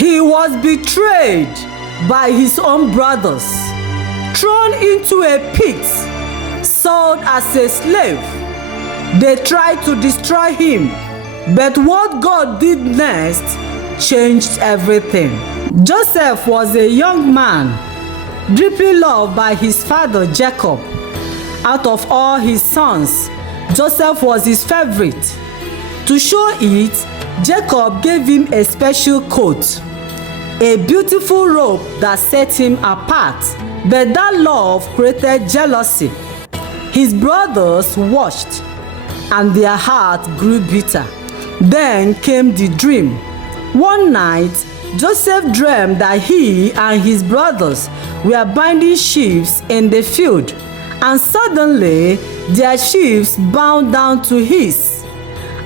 He was betrayed by his own brothers, thrown into a pit, sold as a slave. They tried to destroy him, but what God did next changed everything. Joseph was a young man, deeply loved by his father Jacob. Out of all his sons, Joseph was his favorite. To show it, Jacob gave him a special coat, a beautiful robe that set him apart. But that love created jealousy. His brothers watched, and their heart grew bitter. Then came the dream. One night, Joseph dreamed that he and his brothers were binding sheaves in the field, and suddenly their sheaves bowed down to his.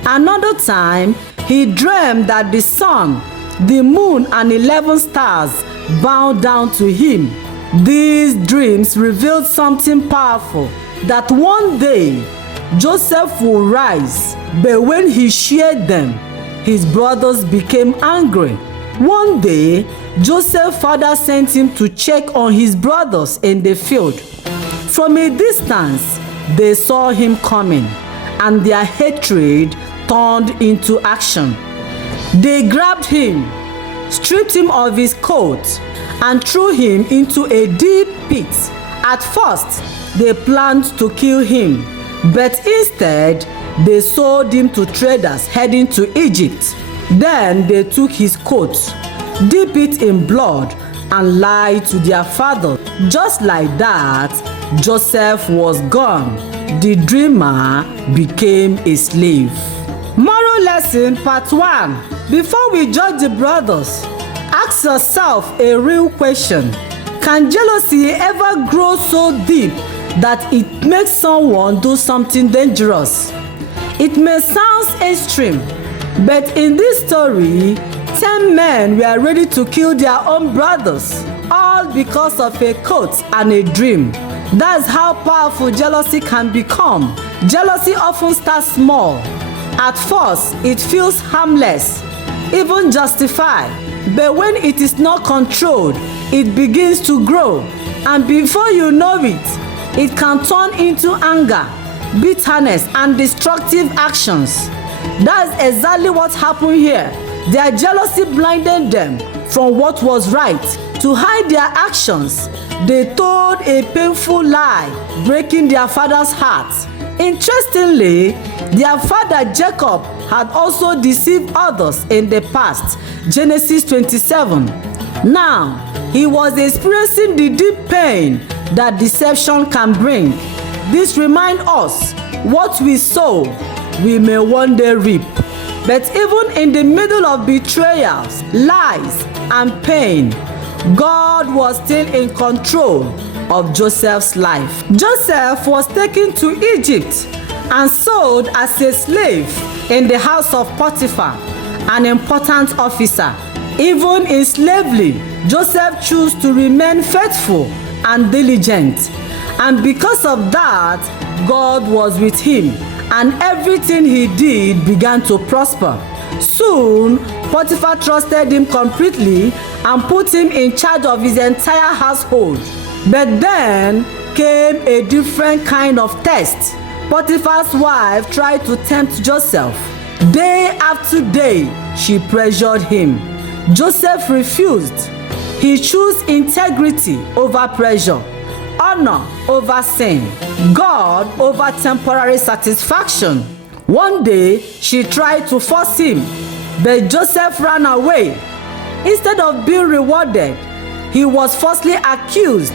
Another time, he dreamed that the sun, the moon, and 11 stars bowed down to him. These dreams revealed something powerful, that one day Joseph will rise, but when he shared them, his brothers became angry. One day, Joseph's father sent him to check on his brothers in the field. From a distance, they saw him coming, and their hatred turned into action. They grabbed him, stripped him of his coat, and threw him into a deep pit. At first, they planned to kill him, but instead, they sold him to traders heading to Egypt. Then they took his coat, dipped it in blood, and lied to their father. Just like that, Joseph was gone. The dreamer became a slave. Moral lesson part 1. Before we judge the brothers, ask yourself a real question. Can jealousy ever grow so deep that it makes someone do something dangerous? It may sound extreme, but in this story, 10 men were ready to kill their own brothers, all because of a coat and a dream. That's how powerful jealousy can become. Jealousy often starts small. At first, it feels harmless, even justified. But when it is not controlled, it begins to grow. And before you know it, it can turn into anger, bitterness, and destructive actions. That's exactly what happened here. Their jealousy blinded them from what was right. To hide their actions, they told a painful lie, breaking their father's heart. Interestingly, their father Jacob had also deceived others in the past. Genesis 27. Now, he was experiencing the deep pain that deception can bring. This reminds us, what we sow, we may one day reap. But even in the middle of betrayals, lies, and pain, God was still in control of Joseph's life. Joseph was taken to Egypt and sold as a slave in the house of Potiphar, an important officer. Even in slavery, Joseph chose to remain faithful and diligent. And because of that, God was with him, and everything he did began to prosper. Soon, Potiphar trusted him completely and put him in charge of his entire household. But then came a different kind of test. Potiphar's wife tried to tempt Joseph. Day after day, she pressured him. Joseph refused. He chose integrity over pressure, honor over sin, God over temporary satisfaction. One day, she tried to force him, but Joseph ran away. Instead of being rewarded, he was falsely accused.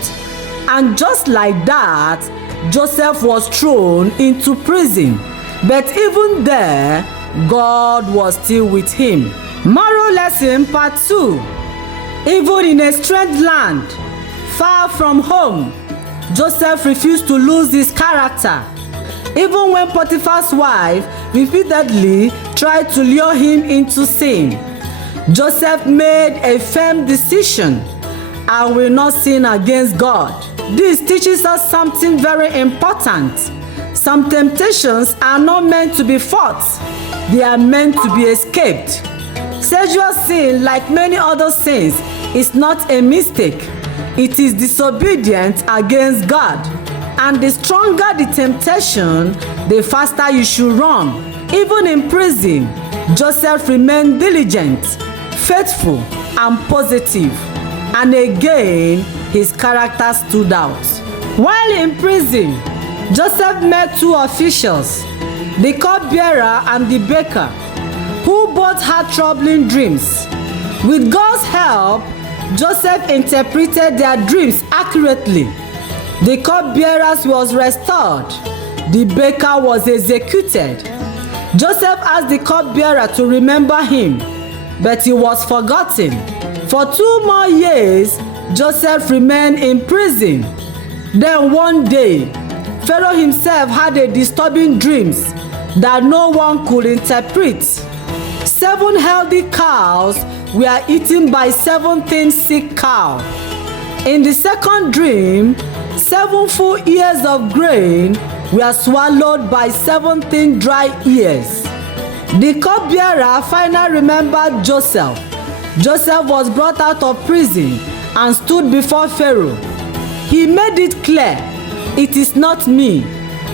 And just like that, Joseph was thrown into prison. But even there, God was still with him. Moral lesson part 2. Even in a strange land, far from home, Joseph refused to lose his character. Even when Potiphar's wife repeatedly tried to lure him into sin, Joseph made a firm decision: I will not sin against God. This teaches us something very important. Some temptations are not meant to be fought. They are meant to be escaped. Sexual sin, like many other sins, is not a mistake. It is disobedience against God. And the stronger the temptation, the faster you should run. Even in prison, Joseph remained diligent, faithful, and positive. And again, his character stood out. While in prison, Joseph met two officials, the cupbearer and the baker, who both had troubling dreams. With God's help, Joseph interpreted their dreams accurately. The cupbearer was restored. The baker was executed. Joseph asked the cupbearer to remember him, but he was forgotten. For 2 more years, Joseph remained in prison. Then one day, Pharaoh himself had a disturbing dream that no one could interpret. 7 healthy cows were eaten by 17 sick cows. In the second dream, 7 full ears of grain were swallowed by 17 dry ears. The cupbearer finally remembered Joseph. Joseph was brought out of prison and stood before Pharaoh. He made it clear, "It is not me."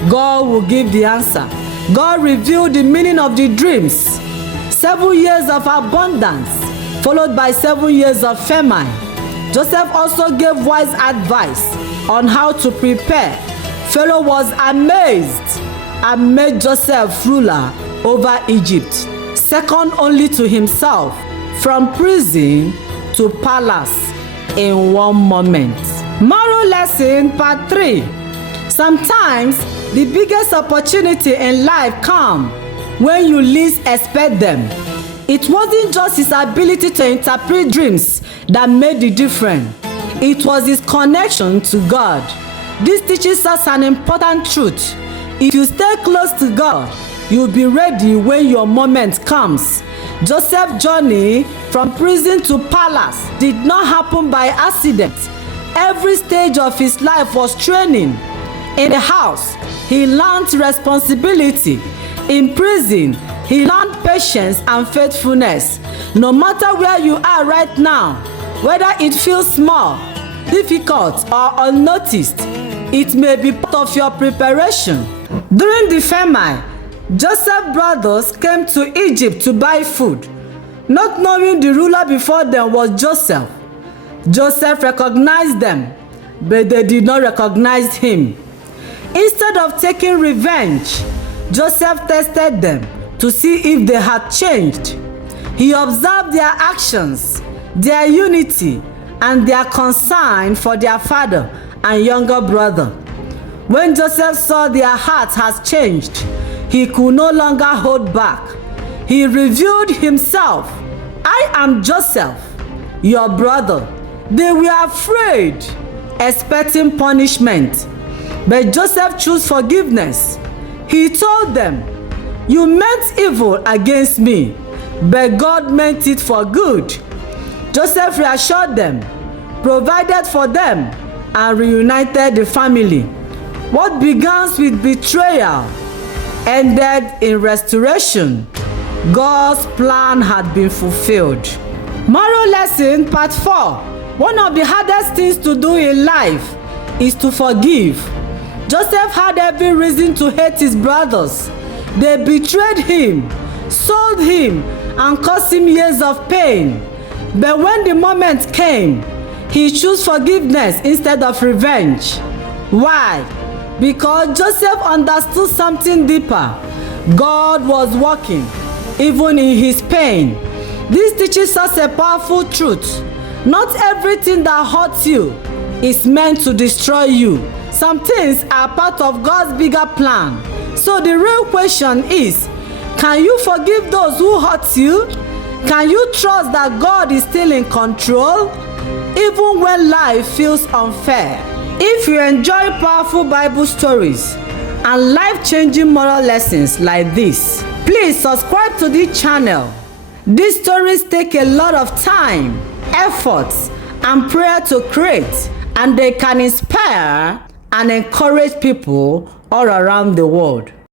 God will give the answer. God revealed the meaning of the dreams. 7 years of abundance, followed by 7 years of famine. Joseph also gave wise advice on how to prepare. Pharaoh was amazed and made Joseph ruler over Egypt, second only to himself, from prison to palace in one moment. Moral lesson part 3. Sometimes the biggest opportunity in life comes when you least expect them. It wasn't just his ability to interpret dreams that made the difference. It was his connection to God. This teaches us an important truth. If you stay close to God, you'll be ready when your moment comes. Joseph's journey from prison to palace did not happen by accident. Every stage of his life was training. In the house, he learned responsibility. In prison, he learned patience and faithfulness. No matter where you are right now, whether it feels small, difficult, or unnoticed, it may be part of your preparation. During the famine, Joseph's brothers came to Egypt to buy food. Not knowing the ruler before them was Joseph. Joseph recognized them, but they did not recognize him. Instead of taking revenge, Joseph tested them to see if they had changed. He observed their actions, their unity, and their concern for their father and younger brother. When Joseph saw their hearts had changed, he could no longer hold back. He revealed himself. "I am Joseph, your brother." They were afraid, expecting punishment. But Joseph chose forgiveness. He told them, "You meant evil against me, but God meant it for good." Joseph reassured them, provided for them, and reunited the family. What begins with betrayal ended in restoration. God's plan had been fulfilled. Moral lesson part 4. One of the hardest things to do in life is to forgive. Joseph had every reason to hate his brothers. They betrayed him, sold him, and caused him years of pain. But when the moment came, he chose forgiveness instead of revenge. Why? Because Joseph understood something deeper. God was working, even in his pain. This teaches us a powerful truth. Not everything that hurts you is meant to destroy you. Some things are part of God's bigger plan. So the real question is, can you forgive those who hurt you? Can you trust that God is still in control, even when life feels unfair? If you enjoy powerful Bible stories and life-changing moral lessons like this, please subscribe to this channel. These stories take a lot of time, effort, and prayer to create, and they can inspire and encourage people all around the world.